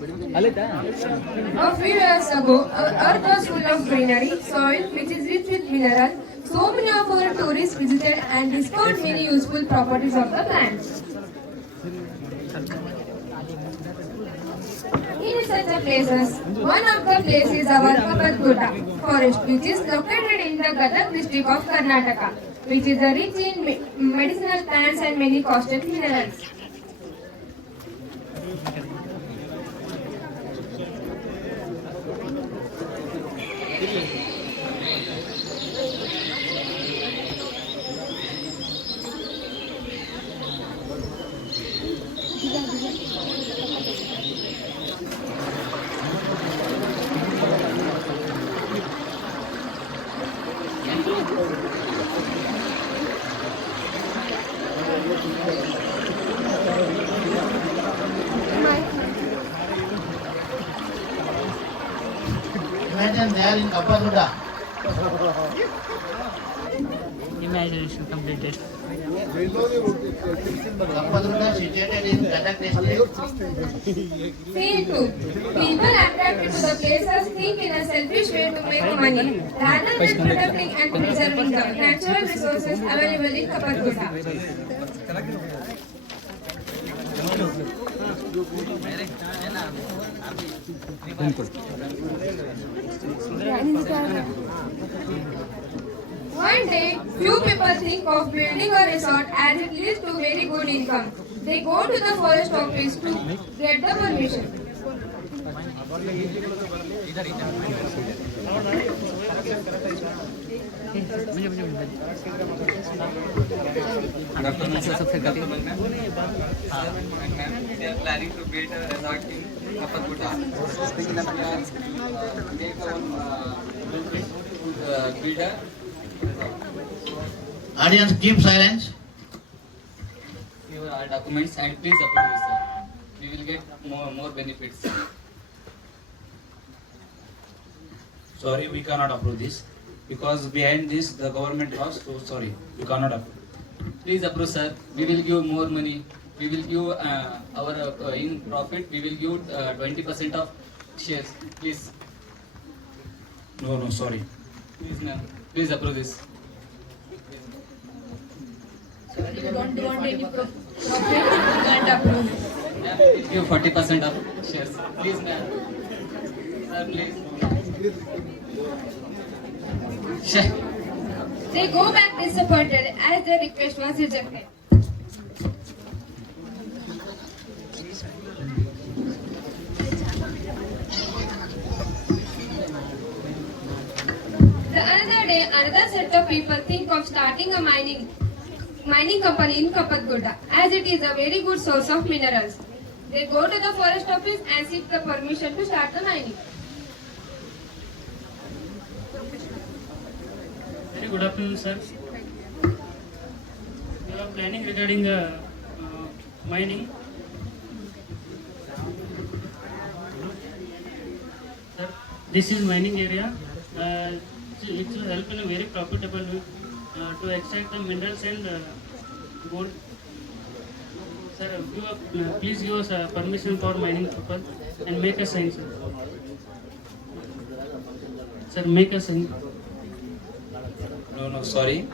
A few years ago, our earth was full of greenery, soil which is rich with mineral. So many of our tourists visited and discovered many useful properties of the plants. In such a places, one of the places is our Kapatgutta forest, which is located in the Gadag district of Karnataka, which is rich in medicinal plants and many costly minerals. Imagine they are in Kapaguda. Imagination completed. Kapaguda situated in Gadag district. Scene 2. People attracted to the places think in a selfish way to make money, rather than protecting and preserving the natural resources available in Kapatgutta. One day, few people think of building a resort as it leads to very good income. They go to the forest office to get the permission. They are planning to build a resort in Kapatgutta. Build a Audience, keep silence. your documents and please approve it, sir. We will get more benefits. Sorry, we cannot approve this because behind this the government laws. So sorry, we cannot approve. Please approve, sir. We will give more money. We will give our in profit. We will give 20% of shares. Please, No, sorry. please, ma'am. Please approve this. You don't want any profit, you can't approve. Ma'am, we will give 40% of shares. Please, ma'am. Sir, please. Share. They go back disappointed as their request was rejected. The another day, another set of people think of starting a mining company in Kapatgutta as it is a very good source of minerals. They go to the forest office and seek the permission to start the mining. Very good afternoon, sir. We are planning regarding mining. Sir, this is mining area. It will help in a very profitable way to extract the minerals and gold. Sir, please give us permission for mining purpose and make a sign, sir. Sir, make a sign. No, sorry.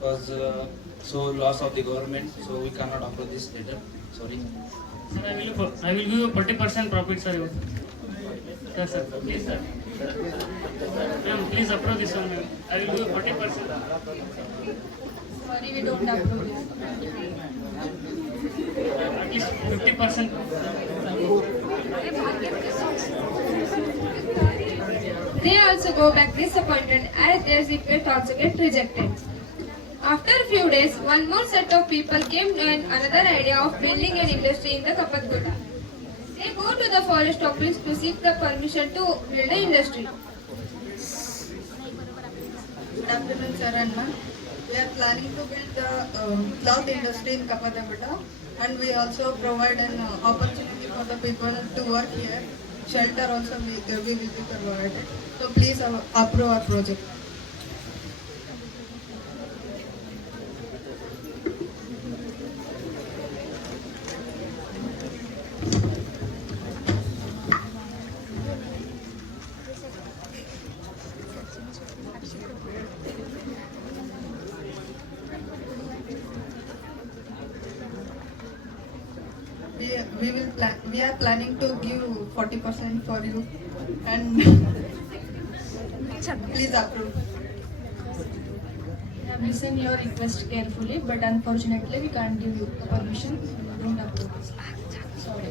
Because so loss of the government, so we cannot approve this letter. Sorry. Sir, I will give you 40% profit, sir. Sir, please, sir. Ma'am, please approve this one, ma'am. I will give you 40%. Sorry, we don't approve this. At least 50%. They also go back disappointed as their request also get rejected. After a few days, one more set of people came to another idea of building an industry in the Kapatgutta. They go to the forest office to seek the permission to build an industry. Good afternoon, sir and ma'am. We are planning to build the cloth industry in Kapatgutta, and we also provide an opportunity for the people to work here. Shelter also we will be provided. So please approve our project. we are planning to give 40% for you, and please approve. I have listened your request carefully, but unfortunately we can't give you permission. Don't approve this. Sorry.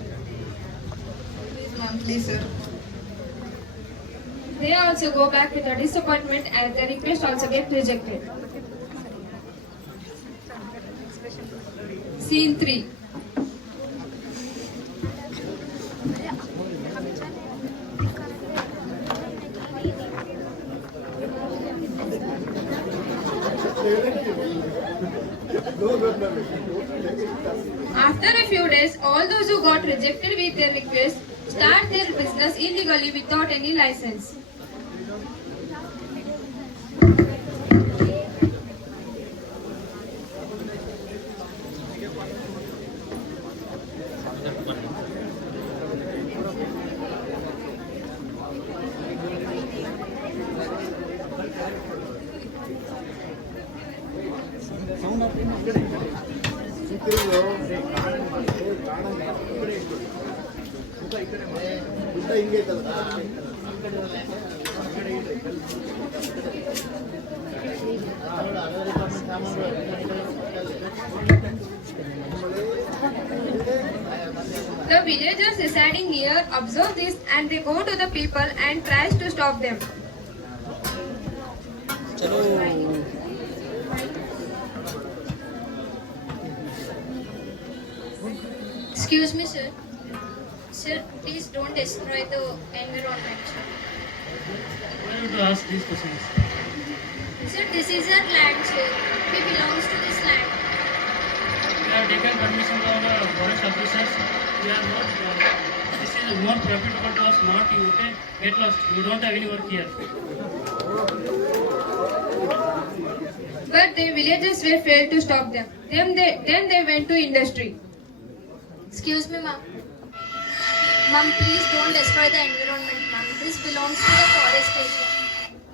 Please, ma'am, please, sir. They also go back with a disappointment as their request also get rejected. Scene 3. After a few days, all those who got rejected with their request start their business illegally without any license. The villagers residing near observe this and they go to the people and tries to stop them. Excuse me, sir. Sir, please don't destroy the environment. Why would you ask these questions? Sir, this is our land, sir. We belongs to this land. We have taken permission from the forest officers. We are not. This is more profitable to us, not you. Okay, get lost. You don't have any work here. But the villagers were failed to stop them. Then they went to industry. Excuse me, ma'am. Ma'am, please don't destroy the environment, ma'am. This belongs to the forest area.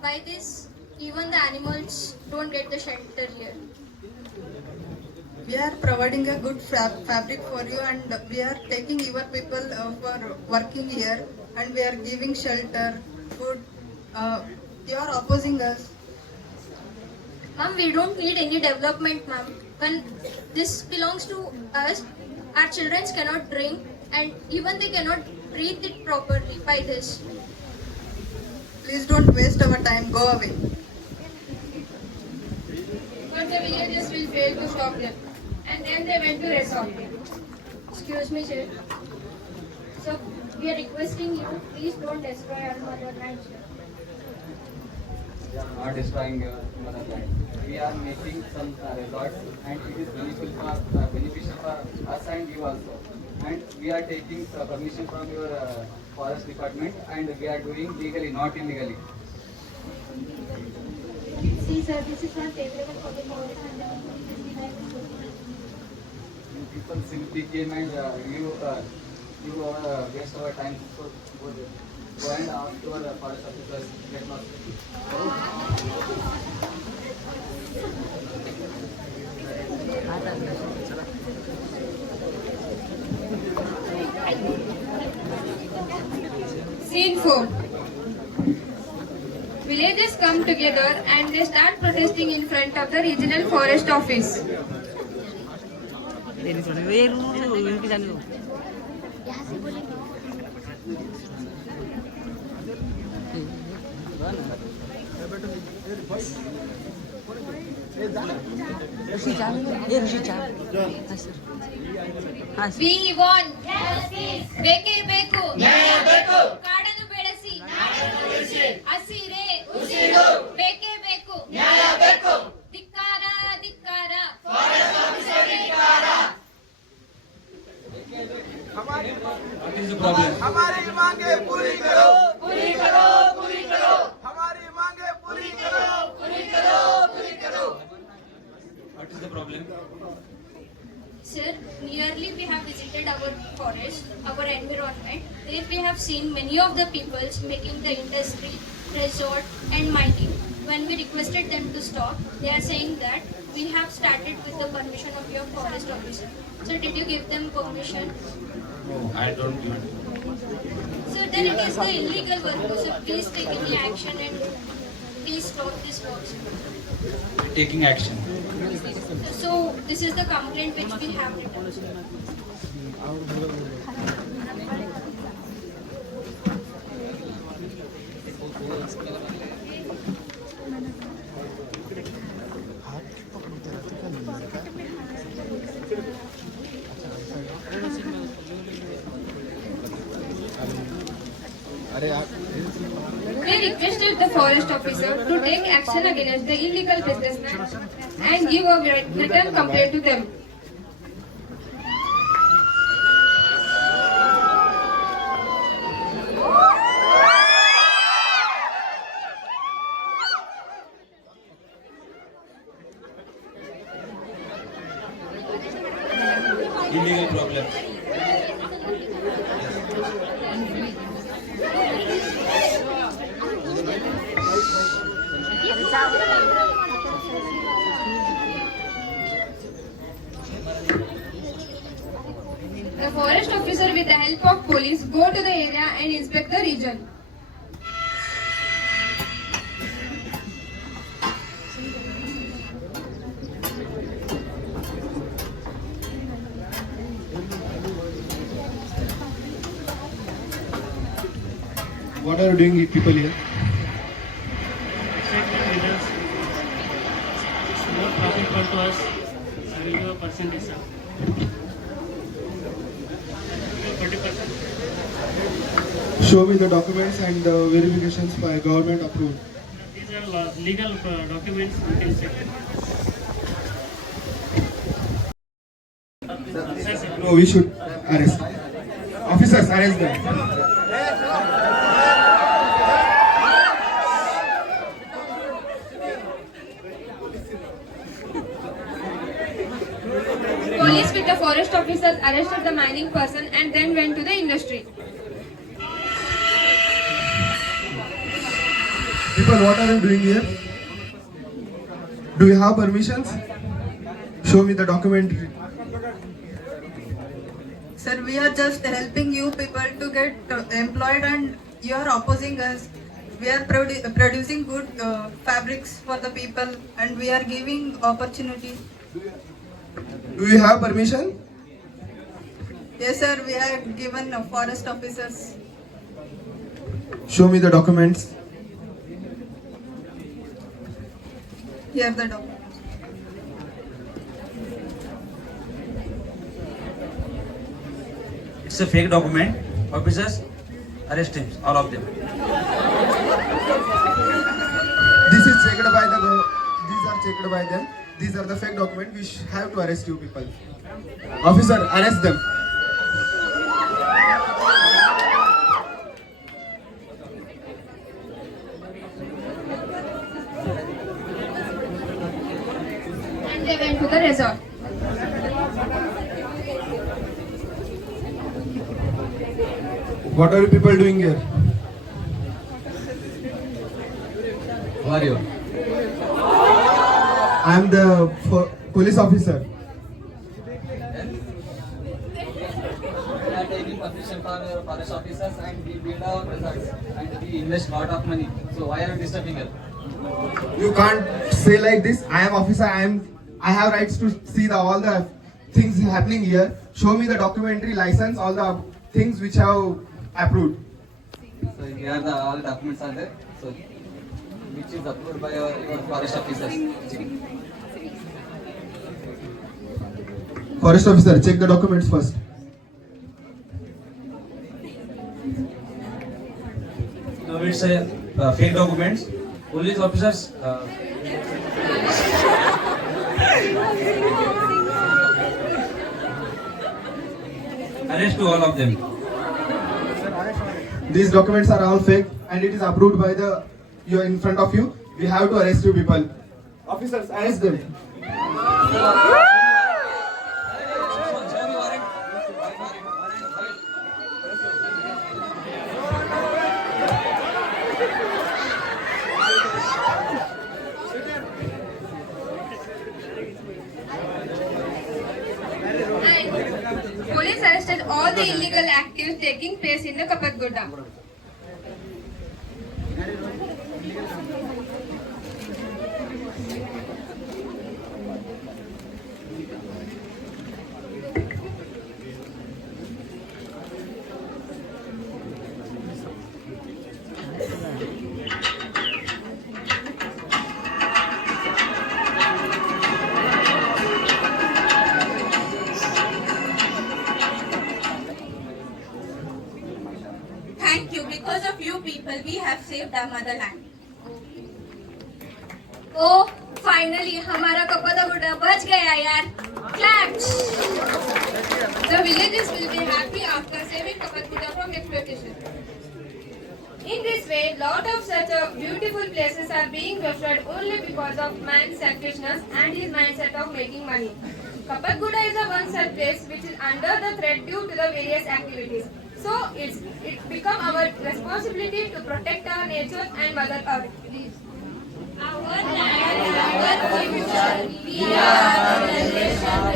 By this, even the animals don't get the shelter here. We are providing a good fabric for you, and we are taking your people for working here, and we are giving shelter, food. You are opposing us. Ma'am, we don't need any development, ma'am. When this belongs to us, our children cannot drink and even they cannot breathe it properly by this. Please don't waste our time. Go away. But the villagers will fail to stop them. And then they went to resort. Excuse me, sir. So, we are requesting you, please don't destroy our motherland, sir. We are not destroying your motherland. We are making some resorts, and it is beneficial for us and you also. And we are taking permission from your forest department, and we are doing legally, not illegally. See, sir, this is not favorable for the forest and the You people simply came and you waste our time. So go and ask your forest officers, get lost. Scene 4. Villagers come together and they start protesting in front of the regional forest office. We want justice. ಬೇಕೇ ಬೇಕು ನ್ಯಾಯ ಬೇಕು. ಕಾಡನ್ನು ಬೆಳೆಸಿ ಹಸಿರೇ ಉಸಿರು. ಬೇಕೇ ಬೇಕು ನ್ಯಾಯ ಬೇಕು. ಧಿಕ್ಕಾರ ಧಿಕ್ಕಾರ. What is the problem? हमारी मांगे पूरी करो पूरी करो पूरी करो. हमारी मांगे पूरी करो पूरी करो पूरी करो. What is the problem? Sir, nearly we have visited our forest, our environment. There we have seen many of the peoples making the industry, resort and mining. when we requested them to stop, they are saying that we have started with the permission of your forest officer. So did you give them permission? No, I don't give. So then it is the illegal work. So please take any action and please stop this work. Taking action. So this is the complaint which we have written. They requested the forest officer to take action against the illegal businessman and give a written complaint to them. Illegal problem. The forest officer with the help of police go to the area and inspect the region. What are you doing, people here? Except the minerals, it's more profitable to us. I will give a percentage, sir. 20%. Show me the documents and the verifications by government approved. These are legal documents you can check. Sir, sir. No, we should arrest. Officers, arrest them. Police with the forest officers arrested the mining person and then went to the industry. People, what are you doing here? Do you have permissions? Show me the document. Sir, we are just helping you people to get employed and you are opposing us. We are producing good fabrics for the people and we are giving opportunity. Do you have permission? Yes, sir, we are given forest officers. Show me the documents. Here the documents. It's a fake document. Officers, arrest him, all of them. This is checked by the. These are checked by them. These are the fake documents. We have to arrest you people. Officer, arrest them. And they went to the resort. What are you people doing here? Who are you? I am the police officer. We are taking permission for forest officers and we build our results and we invest lot of money. So why are you disturbing us? You can't say like this. I am officer. I have rights to see all the things happening here. Show me the documentary license, all the things which have approved. So here the all documents are there. So which is approved by your forest officers. Forest officer, check the documents first. No, it's a fake documents. Police officers. Arrest to all of them. These documents are all fake and it is approved by you in front of you. We have to arrest you people. Officers, arrest them. all the illegal activities taking place in the Kapatgudda. Thank you. Because of you people, we have saved our motherland. Oh, finally, हमारा कपड़ागुड्डा बच गया यार. Claps. The villagers will be happy after saving Kapatgudda from exploitation. In this way, lot of such beautiful places are being destroyed only because of man's selfishness and his mindset of making money. Kapatgudda is a one such place which is under the threat due to the various activities. So it's become our responsibility to protect our nature and Mother Earth. Our land, our future. We are the generation